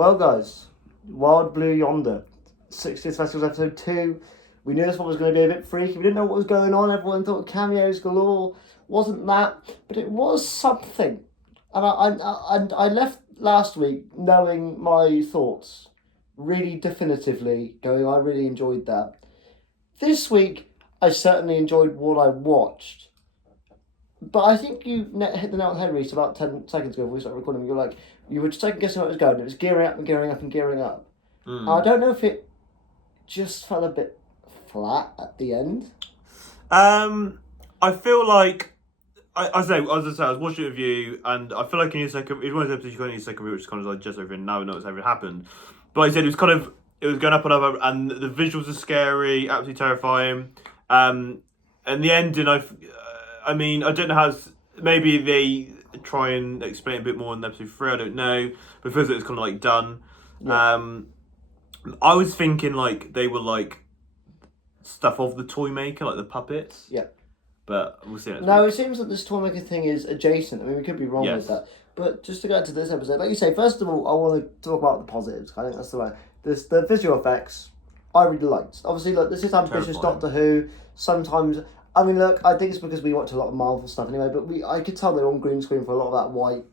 Well, guys, Wild Blue Yonder, 60th Festivals episode 2. We knew this one was going to be a bit freaky. We didn't know what was going on. Everyone thought cameos galore. Wasn't that, but it was something. And I left last week knowing my thoughts really definitively, going, I really enjoyed that. This week, I certainly enjoyed what I watched. But I think you hit the nail on the head, Rees, about 10 seconds ago before we started recording. You were second guessing where it was going. It was gearing up and gearing up and gearing up. I don't know if it just felt a bit flat at the end. I feel like I was watching it with you, and I feel like in your second, it was one of those episodes you kind of need a second view, which is kind of like just over, and now we know what's ever happened. But like I said, it was going up and up, and the visuals are scary, absolutely terrifying. And the ending, I mean, I don't know how. Maybe they try and explain a bit more in episode 3. I don't know, but it feels like it's kind of like done. Yeah. I was thinking like they were like stuff of the toy maker, like the puppets. Yeah. But we'll see. No, it seems that this toy maker thing is adjacent. I mean, we could be wrong with that. But just to go to this episode, like you say, first of all, I want to talk about the positives. I think that's the way. The visual effects, I really liked. Obviously, look, this is ambitious Doctor Who. Sometimes, I mean, look, I think it's because we watch a lot of Marvel stuff anyway, but I could tell they're on green screen for a lot of that white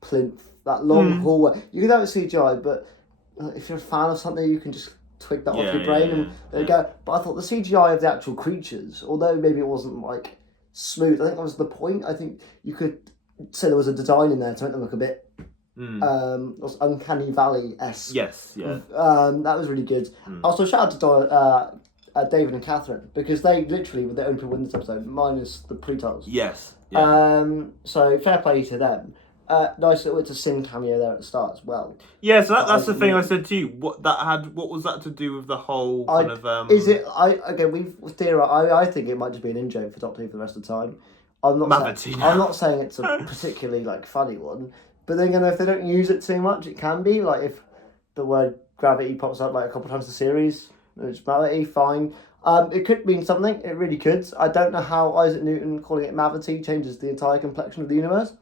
plinth, that long hallway. You can have it CGI, but if you're a fan of something, you can just twig that off your brain and there you go. But I thought the CGI of the actual creatures, although maybe it wasn't like smooth, I think that was the point. I think you could say there was a design in there to make them look a bit Uncanny Valley-esque. Yes, yeah. That was really good. Also, shout out to David and Catherine, because they literally were the only people in this episode, minus the pre-titles. Yes. Yeah. So fair play to them. Nice little Sin cameo there at the start as well. Yeah, so that's the thing I said to you. What was that to do with the whole kind of? Is it? We've theorized. I think it might just be an in joke for Doctor Who for the rest of the time. I'm not saying it's a particularly like funny one, but then if they don't use it too much, it can be like if the word gravity pops up like a couple of times in the series. It's gravity, fine. It could mean something. It really could. I don't know how Isaac Newton calling it Mavity changes the entire complexion of the universe.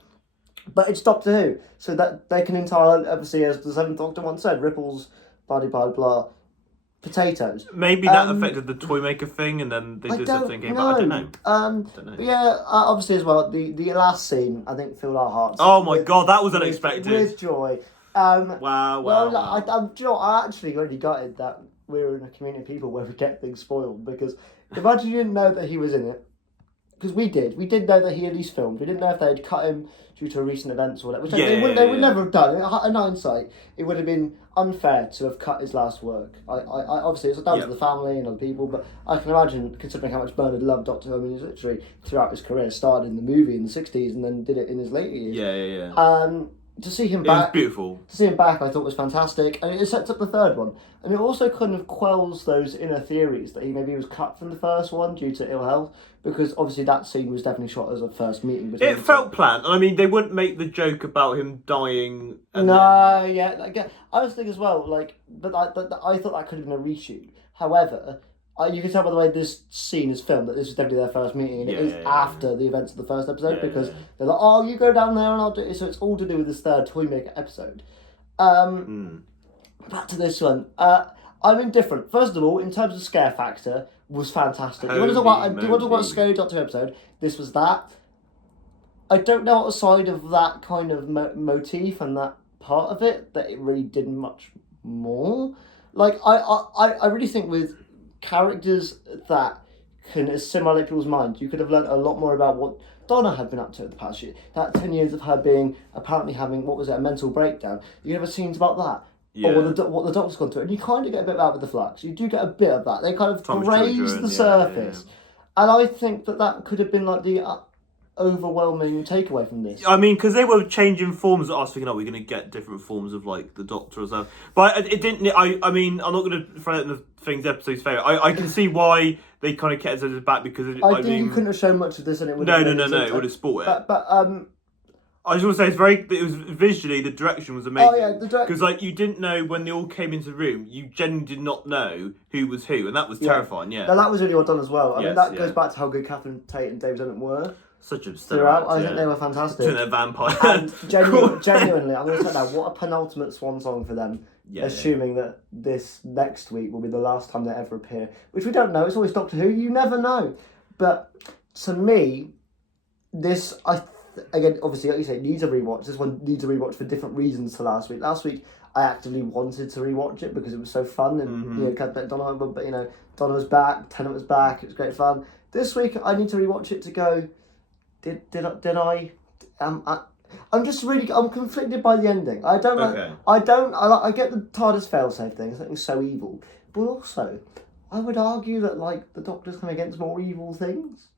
But it's Doctor Who, so that they can entirely, obviously, as the 7th Doctor once said, ripples, blah, blah, blah, potatoes. Maybe that affected the toy maker thing, and then they did something. But I don't know. Yeah, obviously as well, the last scene, I think, filled our hearts. Oh my god, that was unexpected. With joy. Wow. I actually really gutted that we're in a community of people where we get things spoiled, because imagine you didn't know that he was in it. Because we did. We did know that he at least filmed. We didn't know if they'd cut him due to recent events or whatever. Which they would never have done. In hindsight, it would have been unfair to have cut his last work. I obviously, it's down to the family and other people, but I can imagine, considering how much Bernard loved Doctor Who, I mean, he's literally, throughout his career, started in the movie in the 60s and then did it in his later years. Yeah. To see him back, it was beautiful. To see him back, I thought was fantastic, and it sets up the third one, and it also kind of quells those inner theories that he was cut from the first one due to ill health, because obviously that scene was definitely shot as a first meeting. It felt planned. I mean, they wouldn't make the joke about him dying. I was thinking as well, but I thought that could have been a reshoot. However, you can tell by the way this scene is filmed that this was definitely their first meeting, and it is after the events of the first episode, because they're like, oh, you go down there and I'll do it. So it's all to do with this third Toymaker episode. Back to this one. I'm indifferent. First of all, in terms of scare factor, was fantastic. You want to talk about a scary Doctor Who episode? This was that. I don't know outside of that kind of motif and that part of it that it really did much more. I really think with characters that can assimilate people's minds, you could have learned a lot more about what Donna had been up to the past year. That 10 years of her being apparently having, a mental breakdown. You have scenes about that. Yeah. Or what the Doctor's gone through. And you kind of get a bit of that with the Flux. You do get a bit of that. They kind of graze the surface. Yeah. And I think that could have been like the overwhelming takeaway from this. I mean, because they were changing forms. I was thinking, we're going to get different forms of like the Doctor or something. But it didn't. I mean, I'm not going to throw out the things episode's favourite. I can see why they kind of kept it back, because I think you couldn't have shown much of this, and it would. No. It would have spoiled it. But I just want to say it was visually, the direction was amazing. Oh yeah, because you didn't know when they all came into the room, you genuinely did not know who was who, and that was terrifying. Yeah. Now that was really well done as well. I mean, that goes back to how good Catherine Tate and David Tennant were. Such a throughout. I think they were fantastic. Doing their vampire. And genuinely, I'm going to say that, what a penultimate swan song for them. Yeah, assuming that this next week will be the last time they ever appear, which we don't know. It's always Doctor Who. You never know. But to me, this again, obviously, like you say, needs a rewatch. This one needs a rewatch for different reasons to last week. Last week, I actively wanted to rewatch it because it was so fun, and you know, Donna, but you know, Donna was back, Tennant was back. It was great fun. This week, I need to rewatch it to go. Did I? I'm just really. I'm conflicted by the ending. I don't like. Okay. I get the TARDIS failsafe thing. Something so evil, but also, I would argue that like the Doctor's come against more evil things.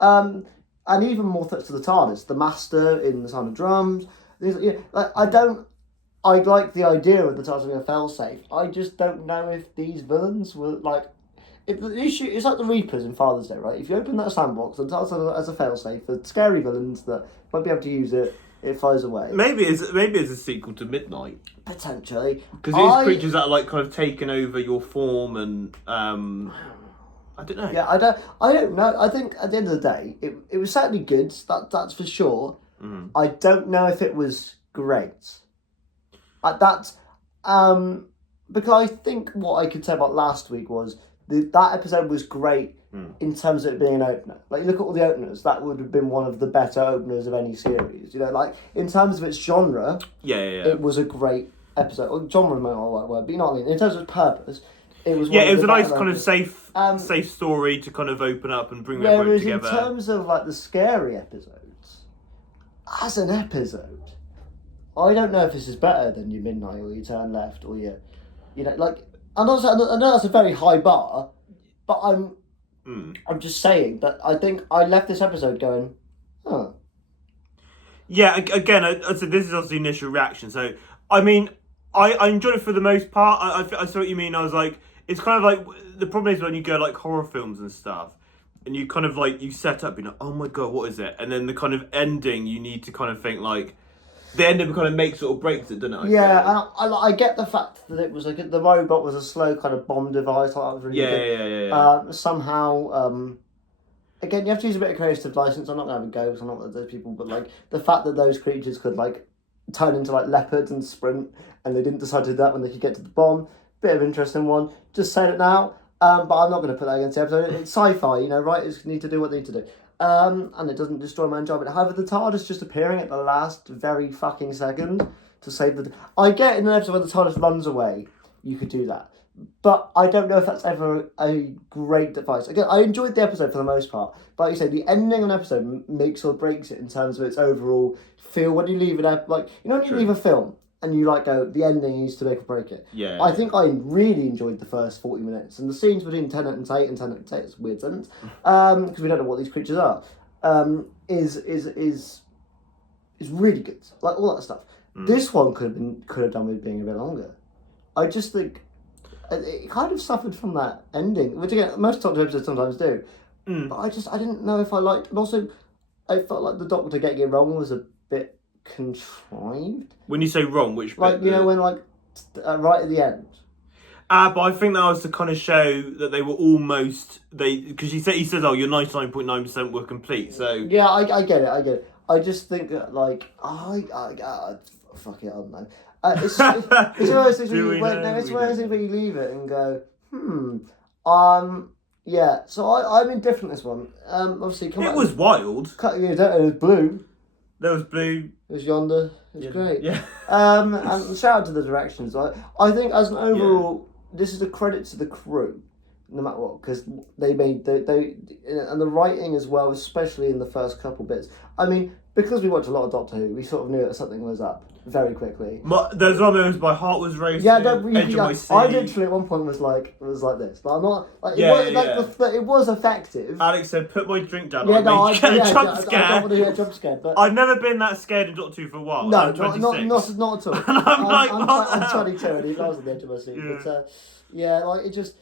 And even more threats to the TARDIS. The Master in the Sound of Drums. I like the idea of the TARDIS being a failsafe. I just don't know if these villains were like. The issue is like the Reapers in Father's Day, right? If you open that sandbox and TARDIS as a failsafe for scary villains that won't be able to use it, it flies away. Maybe it's a sequel to Midnight. Potentially. Because these creatures that are like kind of taken over your form and I don't know. Yeah, I don't know. I think at the end of the day, it was certainly good. That's for sure. Mm-hmm. I don't know if it was great. Because I think what I could say about last week was that episode was great in terms of it being an opener. Like, you look at all the openers, that would have been one of the better openers of any series. You know, like, in terms of its genre, it was a great episode. Well, genre might not be the right word, but you know what I mean? In terms of purpose, it was it was a nice kind of safe story to kind of open up and bring everyone together. Whereas in terms of, like, the scary episodes, as an episode, I don't know if this is better than your Midnight or your Turn Left or your, you know, like, I know that's a very high bar, but I'm just saying that I think I left this episode going, huh. Yeah, again, I said this is obviously initial reaction. So, I mean, I enjoyed it for the most part. I saw what you mean. I was like, it's kind of like, the problem is when you go like horror films and stuff, and you kind of like, you set up, you know, oh my God, what is it? And then the kind of ending, you need to kind of think like, the ending kind of makes or breaks it, doesn't it? Yeah, and I get the fact that it was like the robot was a slow kind of bomb device. Like, that was really good. Yeah. Somehow, again, you have to use a bit of creative license. I'm not going to have a go because I'm not one of those people, but like the fact that those creatures could like turn into like leopards and sprint, and they didn't decide to do that when they could get to the bomb. Bit of interesting one. Just saying it now, but I'm not going to put that against the episode. It's sci-fi, you know, writers need to do what they need to do. And it doesn't destroy my enjoyment. However, the TARDIS just appearing at the last very fucking second to save the... I get in an episode where the TARDIS runs away, you could do that. But I don't know if that's ever a great device. Again, I enjoyed the episode for the most part. But like you say, the ending of an episode makes or breaks it in terms of its overall feel. When you leave it up, like, you know when you leave a film and you like go, the ending needs to make or break it. Yeah. I think I really enjoyed the first 40 minutes. And the scenes between Tennant and Tate, it's a weird sentence, because we don't know what these creatures are, is really good. Like, all that stuff. This one could have done with being a bit longer. I just think it kind of suffered from that ending, which again, most Doctor Who episodes sometimes do. But I didn't know if I liked, and also I felt like the Doctor getting it wrong was a bit contrived. When you say wrong, which bit? Like, you know, when like right at the end. But I think that was to kind of show that they were almost because he says, oh, your 99.9% were complete. So yeah, I get it. I just think that like fuck it, I don't know. It's one of those things where you leave it and go, yeah. So I'm indifferent this one. Obviously, it was wild. It was blue. There was blue. It was Yonder. It was great. Yeah. And shout out to the directions. I think as an overall, this is a credit to the crew, no matter what, because they made they and the writing as well, especially in the first couple bits. I mean, because we watch a lot of Doctor Who, we sort of knew that something was up very quickly. There's one moment my heart was racing. Yeah, I literally at one point was like this. But I'm not like it was effective. Alex said, "Put my drink down." Yeah, I jump scare. I don't want to hear a jump scare, but I've never been that scared in Doctor Who for a while. No, I'm 26. not at all. And I'm 22, and I was on the edge of my seat. Yeah. But like it just.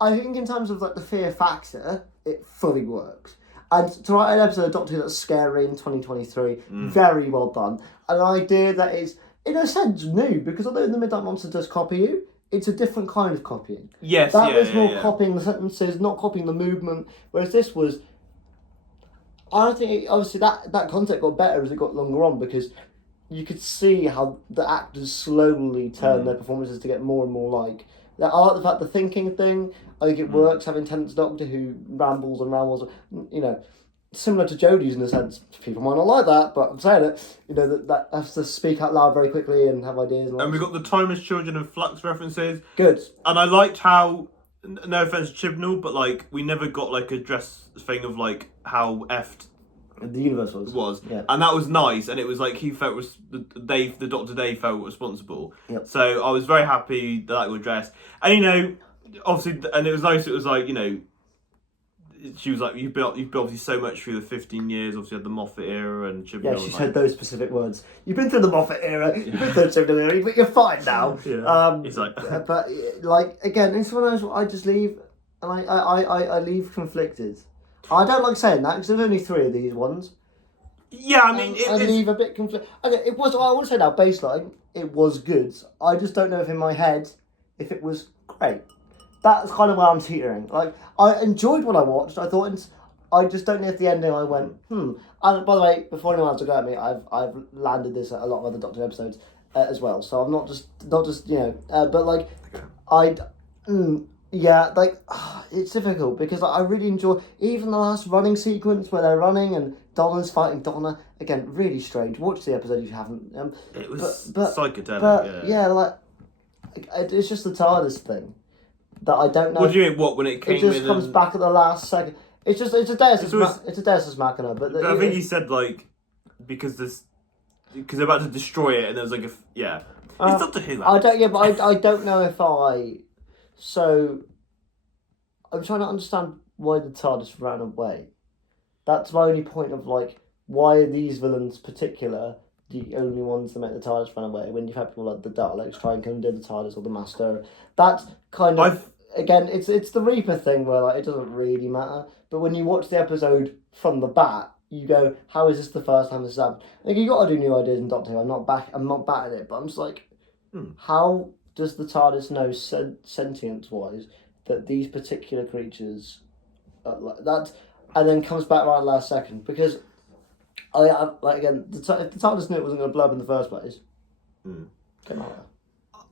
I think in terms of like the fear factor, it fully works. And to write an episode of Doctor Who that's scary in 2023, very well done. An idea that is, in a sense, new, because although the Midnight Monster does copy you, it's a different kind of copying. Yes, that was more copying the sentences, not copying the movement, whereas this was, I think obviously that content got better as it got longer on because you could see how the actors slowly turn their performances to get more and more like. I like the fact the thinking thing. I think it works having Tennant's Doctor who rambles and rambles. You know, similar to Jodie's in a sense. People might not like that, but I'm saying it. You know that has to speak out loud very quickly and have ideas. And we got the Timeless Children and Flux references. Good. And I liked how, no offense to Chibnall, but like we never got like a dress thing of like how effed the universe was. Yeah. And that was nice, and it was like he felt the Doctor Dave felt responsible. Yep. So I was very happy that was dressed, and you know, obviously, and it was nice. It was like, you know, she was like, you've been obviously so much through the 15 years. Obviously, had the Moffat era and Chibnall. Yeah, she said those specific words. You've been through the Moffat era. You've been through the Chibnall era, but you're fine now. Yeah. It's like, but like again, it's one of those I just leave, and I leave conflicted. I don't like saying that because there's only 3 of these ones. Yeah, I mean, I leave a bit conflicted. Okay, it was. I want to say now, baseline, it was good. I just don't know if in my head, if it was great. That's kind of where I'm teetering. Like I enjoyed what I watched. I thought, I just don't know if the ending. I went, And by the way, before anyone else to go at me, I've landed this at a lot of other Doctor episodes as well. So I'm not just but like yeah, like it's difficult because I really enjoy even the last running sequence where they're running and Donna's fighting Donna again. Really strange. Watch the episode if you haven't. It was psychedelic. But yeah, like it's just the TARDIS thing that I don't know. What do you mean? What when it came? It just comes back at the last second. It's a Deus Ex Machina. But I think he said like because they're about to destroy it and there was like it's Doctor Who. I don't. Yeah, but I don't know if I. So, I'm trying to understand why the TARDIS ran away. That's my only point of like, why are these villains particular the only ones that make the TARDIS run away when you've had people like the Daleks try and come into the TARDIS or the Master? That's kind of, again, it's the Reaper thing where like it doesn't really matter. But when you watch the episode from the bat, you go, how is this the first time this has happened? Like, you got to do new ideas in Doctor Who. I'm not batting it, but I'm just like, how does the TARDIS know sentience-wise that these particular creatures like that, and then comes back right at the last second? Because I like again, if the TARDIS knew it wasn't going to blow up in the first place, come on.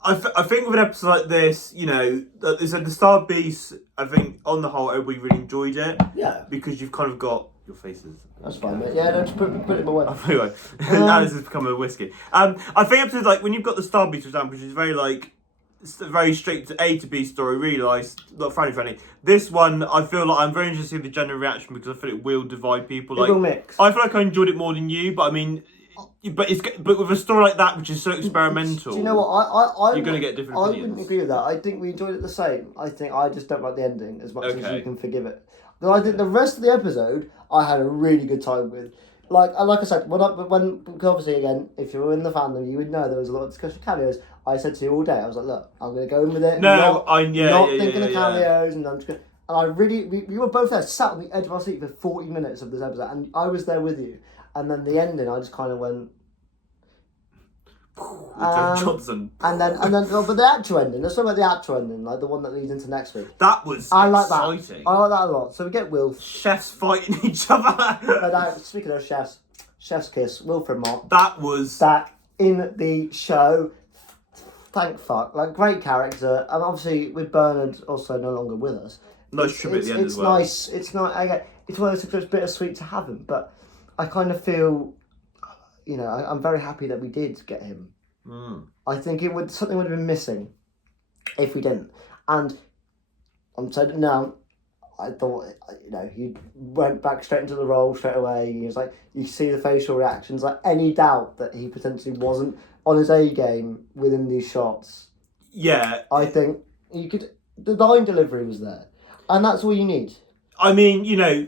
I think with an episode like this, you know, the Star Beast, I think on the whole everybody really enjoyed it. Yeah. Because you've kind of got your faces. That's fine, mate. Yeah, no, just put it in my way. Anyway, now this has become a whiskey. I think episodes like when you've got the Star Beast, for example, which is very like very straight to A to B story, really nice, not friendly. This one, I feel like I'm very interested in the general reaction because I feel it will divide people. Like, it will mix. I feel like I enjoyed it more than you, but I mean, but with a story like that, which is so experimental. Do you know what? You're going to get different opinions. I wouldn't agree with that. I think we enjoyed it the same. I think I just don't like the ending as much as you can forgive it. But I think the rest of the episode, I had a really good time with. Like I said, when obviously again, if you were in the fandom, you would know there was a lot of discussion cameos. I said to you all day, I was like, look, I'm going to go in with it. Not thinking of cameos, and I'm just going. And I really, we were both there, sat on the edge of our seat for 40 minutes of this episode, and I was there with you. And then the ending, I just kind of went. Johnson. And then, but the actual ending. Let's talk about the actual ending, like the one that leads into next week. That was I like exciting. That. I like that a lot. So we get Wilf. Chefs fighting each other. And speaking of chef's kiss, Wilfred Mott. That was back in the show. Thank fuck, like great character, and obviously with Bernard also no longer with us. Nice tribute at the end as well. It's nice. It's not. It's one of those things that's bittersweet to have him, but I kind of feel, you know, I'm very happy that we did get him. I think something would have been missing if we didn't. And I'm saying now, I thought, you know, he went back straight into the role straight away. He was like, you see the facial reactions, like any doubt that he potentially wasn't on his A game within these shots. Yeah, I think the line delivery was there, and that's all you need. I mean, you know,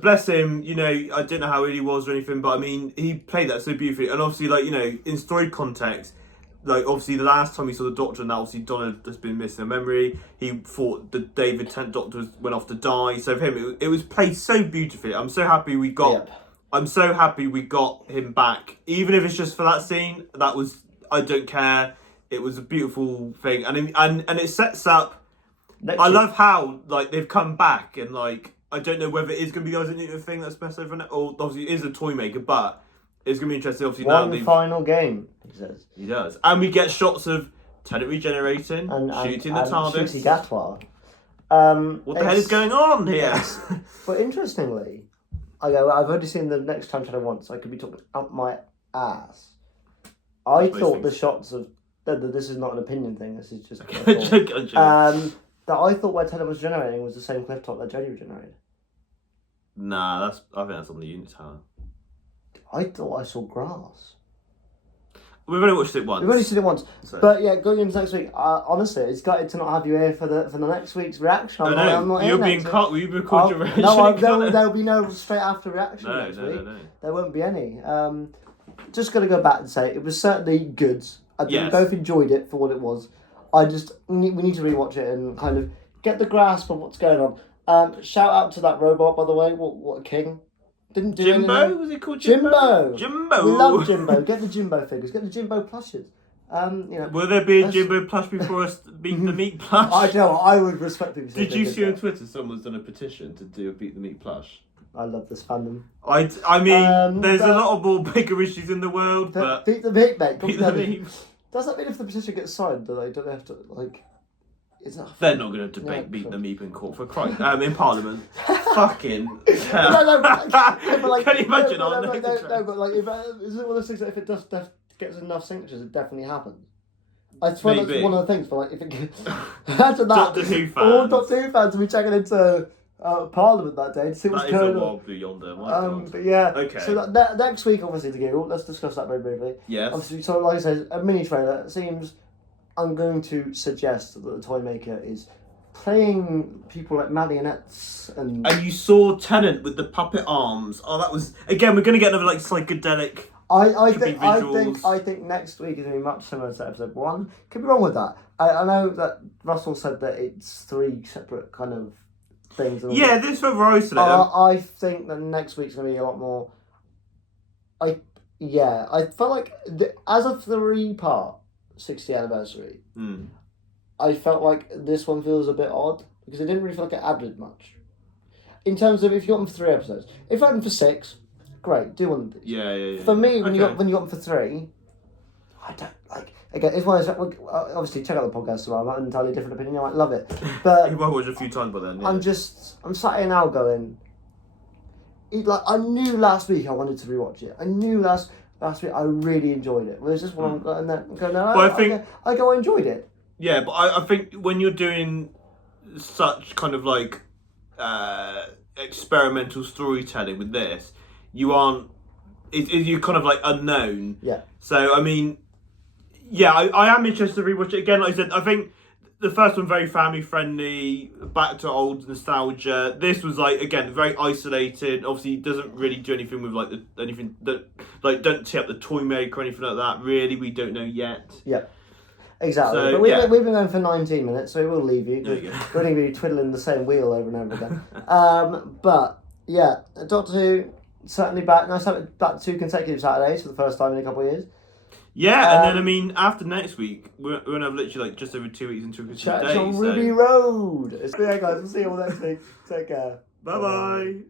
bless him, you know, I don't know how he was or anything, but I mean, he played that so beautifully. And obviously, like, you know, in story context, like, obviously, the last time we saw the Doctor, and now obviously Donna has been missing a memory. He thought the David Tent Doctor went off to die. So for him, it was played so beautifully. I'm so happy we got him back. Even if it's just for that scene, that was, I don't care. It was a beautiful thing. And it sets up, I love how, like, they've come back and, like, I don't know whether it is going to be the Isaac Newton thing that's best over, or obviously it is a toy maker, but it's going to be interesting. Obviously One final game, he says. He does, and we get shots of Tennant regenerating, and shooting the TARDIS. Shooting Gatwa. What the hell is going on here? But interestingly, I've only seen the next time trailer once, so I could be talking up my ass. I thought the shots of this is not an opinion thing. This is just that I thought where Tennant was generating was the same cliff top that Jodie regenerated. Nah, I think that's on the unit tower. I thought I saw grass. We've only watched it once. We've only seen it once. So. But yeah, going into next week, honestly, it's gutted to not have you here for the next week's reaction. I'm not you're being cut. We've recorded your reaction. No, there'll be no straight after reaction next week. No. There won't be any. Just going to go back and say it was certainly good. I think we both enjoyed it for what it was. We need to rewatch it and kind of get the grasp of what's going on. Shout out to that robot, by the way. What a king. Didn't do Jimbo? anything. Was it called Jimbo? Jimbo. We love Jimbo. Get the Jimbo figures. Get the Jimbo plushes. Will there be a Jimbo plush before us Beat the Meat plush? I know. I would respect people. Did you see on Twitter someone's done a petition to do a Beat the Meat plush? I love this fandom. I mean, there's a lot of more bigger issues in the world, but Beat the Meat, mate. Beat the Meat. Does that mean if the petition gets signed, do they have to like? They're not going to debate Beat the Meat in court for Christ. In Parliament. Fucking hell. No, can you imagine? No, but like, is it one of those things that if it does gets enough signatures, it definitely happens? I swear that's one of the things. But like, if it gets imagine that Doctor Who fans, all Doctor Who fans will be checking into Parliament that day to see what's going on. Blue Yonder. But yeah. Okay. So that next week, obviously, to go. Let's discuss that very briefly. Yes. Obviously, so like I said, a mini trailer. It seems. I'm going to suggest that the toy maker is playing people like marionettes and you saw Tennant with the puppet arms. Oh, that was again. We're going to get another like psychedelic. I think next week is going to be much similar to episode 1. Could be wrong with that. I know that Russell said that it's 3 separate kind of things. Yeah, this for isolated. I think that next week's going to be a lot more. I felt like as a 3-part 60th anniversary, I felt like this one feels a bit odd because it didn't really feel like it added much. In terms of if you got them for 3 episodes, if you got them for 6, great, do one of these. Yeah. For me, when you got them for 3, I don't like. Again, if one obviously check out the podcast tomorrow. I have an entirely different opinion. I might love it, but you might watch a few times by then. Yeah. I'm sat here now going. I knew last week I wanted to rewatch it. I knew last week I really enjoyed it. There's just one and then go no. I enjoyed it. Yeah, but I think when you're doing such kind of like experimental storytelling with this, you aren't. You're kind of like unknown. Yeah. So I mean, yeah, I am interested to rewatch it again. Like I said, I think the first one very family friendly, back to old nostalgia. This was like again very isolated. Obviously, doesn't really do anything with like anything that like don't tee up the toy maker or anything like that. Really, we don't know yet. Yeah. Exactly, so, but we've been going for 19 minutes, so we'll leave you. We're going to be twiddling the same wheel over and over again. But yeah, Doctor Who certainly back. Nice to have back 2 consecutive Saturdays for the first time in a couple of years. Yeah, and then I mean after next week we're going to have literally like just over 2 weeks and 2 consecutive days. On Ruby Road. So yeah, guys, we'll see you all next week. Take care. Bye bye.